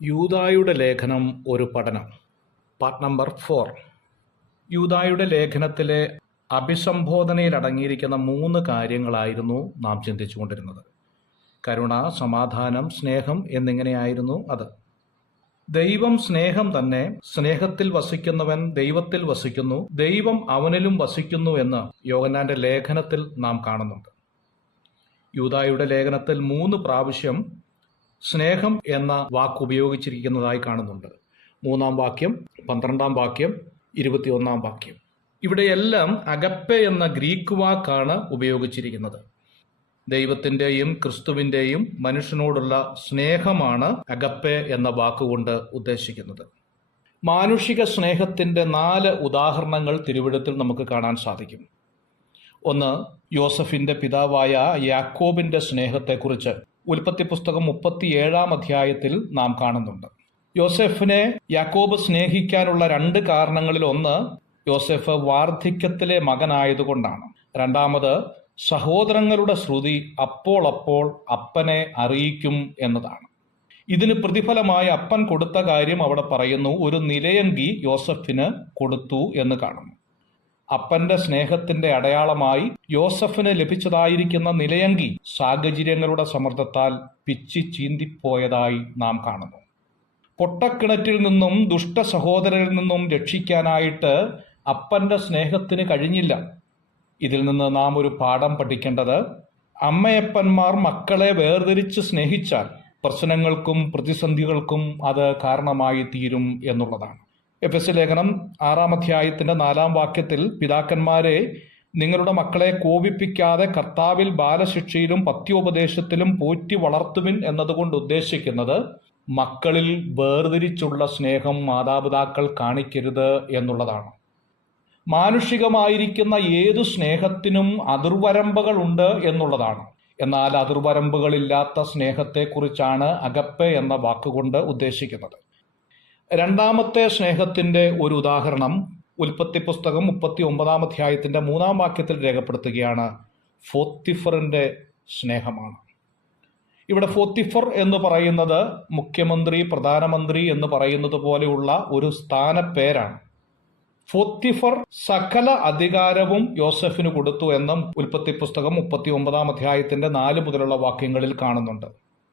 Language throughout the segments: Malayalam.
യൂദായുടെ ലേഖനം ഒരു പഠനം. Part number 4. യൂദായുടെ ലേഖനത്തിലെ അഭിസംബോധനയിൽ അടങ്ങിയിരിക്കുന്ന 3 കാര്യങ്ങളായിരുന്നു നാം ചിന്തിച്ചുകൊണ്ടിരുന്നത്. കരുണ, സമാധാനം, സ്നേഹം എന്നിങ്ങനെയായിരുന്നു അത്. ദൈവം സ്നേഹം തന്നെ. സ്നേഹത്തിൽ വസിക്കുന്നവൻ ദൈവത്തിൽ വസിക്കുന്നു, ദൈവം അവനിലും വസിക്കുന്നു എന്ന് യോഹന്നാന്റെ ലേഖനത്തിൽ നാം കാണുന്നുണ്ട്. യൂദായുടെ ലേഖനത്തിൽ 3 പ്രാവശ്യം സ്നേഹം എന്ന വാക്ക് ഉപയോഗിച്ചിരിക്കുന്നതായി കാണുന്നുണ്ട്. 3-ാം വാക്യം, 12-ാം വാക്യം, 21-ാം വാക്യം. ഇവിടെയെല്ലാം അഗപ്പെ എന്ന ഗ്രീക്ക് വാക്കാണ് ഉപയോഗിച്ചിരിക്കുന്നത്. ദൈവത്തിൻ്റെയും ക്രിസ്തുവിൻ്റെയും മനുഷ്യനോടുള്ള സ്നേഹമാണ് അഗപ്പെ എന്ന വാക്കുകൊണ്ട് ഉദ്ദേശിക്കുന്നത്. മാനുഷിക സ്നേഹത്തിൻ്റെ 4 ഉദാഹരണങ്ങൾ തിരുവെഴുത്തിൽ നമുക്ക് കാണാൻ സാധിക്കും. ഒന്ന്, യോസഫിൻ്റെ പിതാവായ യാക്കോബിൻ്റെ സ്നേഹത്തെക്കുറിച്ച് ഉൽപ്പത്തി പുസ്തകം 37-ാം അധ്യായത്തിൽ നാം കാണുന്നുണ്ട്. യോസെഫിനെ യാക്കോബ് സ്നേഹിക്കാനുള്ള 2 കാരണങ്ങളിൽ ഒന്ന്, യോസെഫ് വാർദ്ധക്യത്തിലെ മകനായതുകൊണ്ടാണ്. രണ്ടാമത്, സഹോദരങ്ങളുടെ ശ്രുതി അപ്പോൾ അപ്പനെ അറിയിക്കും എന്നതാണ്. ഇതിന് പ്രതിഫലമായി അപ്പൻ കൊടുത്ത കാര്യം അവിടെ പറയുന്നു. ഒരു നിലയങ്കി യോസഫിന് കൊടുത്തു എന്ന് കാണുന്നു. അപ്പന്റെ സ്നേഹത്തിന്റെ അടയാളമായി യോസഫിന് ലഭിച്ചതായിരിക്കുന്ന നിലയങ്കി സാഹചര്യങ്ങളുടെ സമ്മർദ്ദത്താൽ പിച്ചി ചീന്തിപ്പോയതായി നാം കാണുന്നു. പൊട്ടക്കിണറ്റിൽ നിന്നും ദുഷ്ട സഹോദരരിൽ നിന്നും രക്ഷിക്കാനായിട്ട് അപ്പന്റെ സ്നേഹത്തിന് കഴിഞ്ഞില്ല. ഇതിൽ നിന്ന് നാം ഒരു പാഠം പഠിക്കേണ്ടത്, അമ്മയപ്പന്മാർ മക്കളെ വേർതിരിച്ച് സ്നേഹിച്ചാൽ പ്രശ്നങ്ങൾക്കും പ്രതിസന്ധികൾക്കും അത് കാരണമായി തീരും എന്നുള്ളതാണ്. എഫെസ്യ ലേഖനം 6-ാം അധ്യായത്തിന്റെ 4-ാം വാക്യത്തിൽ, പിതാക്കന്മാരെ, നിങ്ങളുടെ മക്കളെ കോപിപ്പിക്കാതെ കർത്താവിൽ ബാലശിക്ഷയിലും പഥ്യോപദേശത്തിലും പോറ്റി വളർത്തുവിൻ എന്നതുകൊണ്ട് ഉദ്ദേശിക്കുന്നത് മക്കളിൽ വേർതിരിച്ചുള്ള സ്നേഹം മാതാപിതാക്കൾ കാണിക്കരുത് എന്നുള്ളതാണ്. മാനുഷികമായിരിക്കുന്ന ഏതു സ്നേഹത്തിനും അതിർവരമ്പുകളുണ്ട് എന്നുള്ളതാണ്. എന്നാൽ അതിർവരമ്പുകളില്ലാത്ത സ്നേഹത്തെക്കുറിച്ചാണ് അഗപ്പെ എന്ന വാക്കുകൊണ്ട് ഉദ്ദേശിക്കുന്നത്. രണ്ടാമത്തെ സ്നേഹത്തിന്റെ ഒരു ഉദാഹരണം ഉൽപ്പത്തി പുസ്തകം 39-ാം അധ്യായത്തിന്റെ 3-ാം വാക്യത്തിൽ രേഖപ്പെടുത്തുകയാണ്. പോത്തിഫറിന്റെ സ്നേഹമാണ്. ഇവിടെ പോത്തിഫർ എന്ന് പറയുന്നത് മുഖ്യമന്ത്രി, പ്രധാനമന്ത്രി എന്ന് പറയുന്നത് പോലെയുള്ള ഒരു സ്ഥാനപ്പേരാണ്. പോത്തിഫർ സകല അധികാരവും യോസഫിന് കൊടുത്തു എന്നും ഉൽപ്പത്തി പുസ്തകം 39-ാം അധ്യായത്തിന്റെ 4 മുതലുള്ള വാക്യങ്ങളിൽ കാണുന്നുണ്ട്.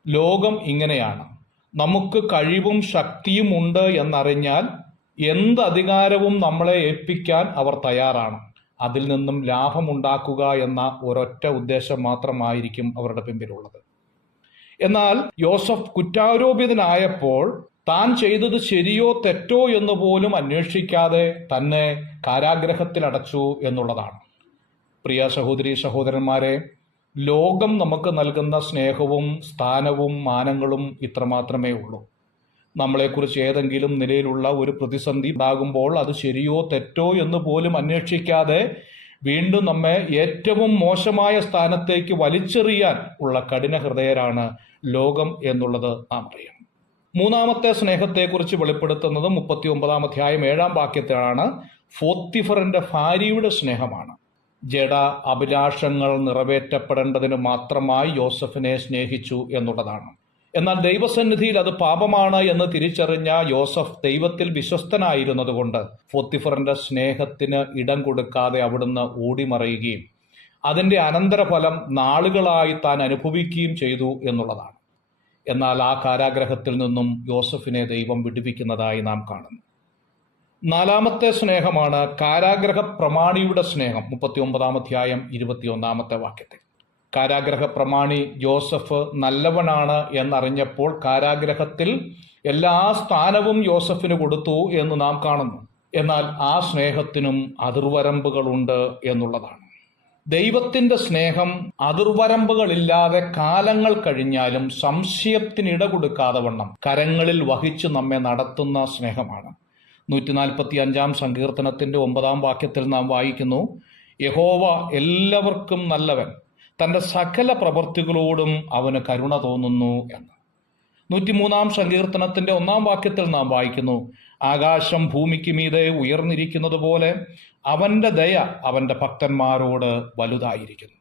ലോകം ഇങ്ങനെയാണ്. നമുക്ക് കഴിവും ശക്തിയും ഉണ്ട് എന്നറിഞ്ഞാൽ എന്ത് അധികാരവും നമ്മളെ ഏൽപ്പിക്കാൻ അവർ തയ്യാറാണ്. അതിൽ നിന്നും ലാഭമുണ്ടാക്കുക എന്ന ഒരൊറ്റ ഉദ്ദേശം മാത്രമായിരിക്കും അവരുടെ പിമ്പിലുള്ളത്. എന്നാൽ യോസഫ് കുറ്റാരോപിതനായപ്പോൾ താൻ ചെയ്തത് ശരിയോ തെറ്റോ എന്ന് പോലും അന്വേഷിക്കാതെ തന്നെ കാരാഗ്രഹത്തിൽ അടച്ചു എന്നുള്ളതാണ്. പ്രിയ സഹോദരീ സഹോദരന്മാരെ, ലോകം നമുക്ക് നൽകുന്ന സ്നേഹവും സ്ഥാനവും മാനങ്ങളും ഇത്രമാത്രമേ ഉള്ളൂ. നമ്മളെക്കുറിച്ച് ഏതെങ്കിലും നിലയിലുള്ള ഒരു പ്രതിസന്ധി ഉണ്ടാകുമ്പോൾ അത് ശരിയോ തെറ്റോ എന്ന് പോലും അന്വേഷിക്കാതെ വീണ്ടും നമ്മെ ഏറ്റവും മോശമായ സ്ഥാനത്തേക്ക് വലിച്ചെറിയാൻ ഉള്ള കഠിന ഹൃദയരാണ് ലോകം എന്നുള്ളത് നാം അറിയണം. മൂന്നാമത്തെ സ്നേഹത്തെക്കുറിച്ച് വെളിപ്പെടുത്തുന്നത് 39-ാം അധ്യായം 7-ാം വാക്യത്തിലാണ്. പോത്തിഫറിന്റെ ഭാര്യയുടെ സ്നേഹമാണ്. ജഡ അഭിലാഷങ്ങൾ നിറവേറ്റപ്പെടേണ്ടതിന് മാത്രമായി യോസഫിനെ സ്നേഹിച്ചു എന്നുള്ളതാണ്. എന്നാൽ ദൈവസന്നിധിയിൽ അത് പാപമാണ് എന്ന് തിരിച്ചറിഞ്ഞ യോസഫ് ദൈവത്തിൽ വിശ്വസ്തനായിരുന്നതുകൊണ്ട് പോത്തിഫറിന്റെ സ്നേഹത്തിന് ഇടം കൊടുക്കാതെ അവിടുന്ന് ഓടിമറയുകയും അതിൻ്റെ അനന്തരഫലം നാളുകളായി താൻ അനുഭവിക്കുകയും ചെയ്തു എന്നുള്ളതാണ്. എന്നാൽ ആ കാരാഗ്രഹത്തിൽ നിന്നും യോസഫിനെ ദൈവം വിടുവിക്കുന്നതായി നാം കാണുന്നു. 4-മത്തെ സ്നേഹമാണ് കാരാഗ്രഹ പ്രമാണിയുടെ സ്നേഹം. 39-ാം അധ്യായം 21-ാമത്തെ വാക്യത്തിൽ, കാരാഗ്രഹ പ്രമാണി യോസഫ് നല്ലവനാണ് എന്നറിഞ്ഞപ്പോൾ കാരാഗ്രഹത്തിൽ എല്ലാ സ്ഥാനവും യോസഫിന് കൊടുത്തു എന്ന് നാം കാണുന്നു. എന്നാൽ ആ സ്നേഹത്തിനും അതിർവരമ്പുകളുണ്ട് എന്നുള്ളതാണ്. ദൈവത്തിന്റെ സ്നേഹം അതിർവരമ്പുകളില്ലാതെ കാലങ്ങൾ കഴിഞ്ഞാലും സംശയത്തിനിട കൊടുക്കാതെ വണ്ണം കരങ്ങളിൽ വഹിച്ചു നമ്മെ നടത്തുന്ന സ്നേഹമാണ്. 145-ാം സങ്കീർത്തനത്തിന്റെ 9-ാം വാക്യത്തിൽ നാം വായിക്കുന്നു, യഹോവ എല്ലാവർക്കും നല്ലവൻ, തന്റെ സകല പ്രവൃത്തികളോടും അവന് കരുണ തോന്നുന്നു എന്ന്. 103-ാം സങ്കീർത്തനത്തിന്റെ 1-ാം വാക്യത്തിൽ നാം വായിക്കുന്നു, ആകാശം ഭൂമിക്ക് മീതെ ഉയർന്നിരിക്കുന്നത് പോലെ അവന്റെ ദയ അവന്റെ ഭക്തന്മാരോട് വലുതായിരിക്കുന്നു.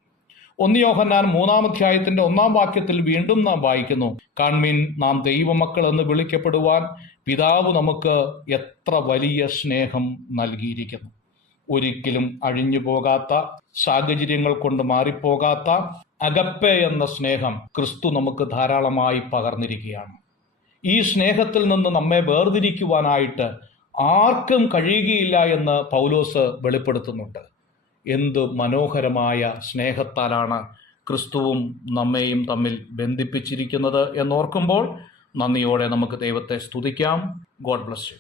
1 യോഹന്നാൻ 3-ാം അധ്യായത്തിന്റെ 1-ാം വാക്യത്തിൽ വീണ്ടും നാം വായിക്കുന്നു, കാൺമീൻ, നാം ദൈവമക്കൾ എന്ന് വിളിക്കപ്പെടുവാൻ പിതാവ് നമുക്ക് എത്ര വലിയ സ്നേഹം നൽകിയിരിക്കുന്നു. ഒരിക്കലും അഴിഞ്ഞു പോകാത്ത, സാഹചര്യങ്ങൾ കൊണ്ട് മാറിപ്പോകാത്ത അഗപ്പെ എന്ന സ്നേഹം ക്രിസ്തു നമുക്ക് ധാരാളമായി പകർന്നിരിക്കുകയാണ്. ഈ സ്നേഹത്തിൽ നിന്ന് നമ്മെ വേർതിരിക്കുവാനായിട്ട് ആർക്കും കഴിയുകയില്ല എന്ന് പൗലോസ് വെളിപ്പെടുത്തുന്നുണ്ട്. എന്ത് മനോഹരമായ സ്നേഹത്താലാണ് ക്രിസ്തുവും നമ്മെയും തമ്മിൽ ബന്ധിപ്പിച്ചിരിക്കുന്നത് എന്നോർക്കുമ്പോൾ നന്ദിയോടെ നമുക്ക് ദൈവത്തെ സ്തുതിക്കാം. God bless you.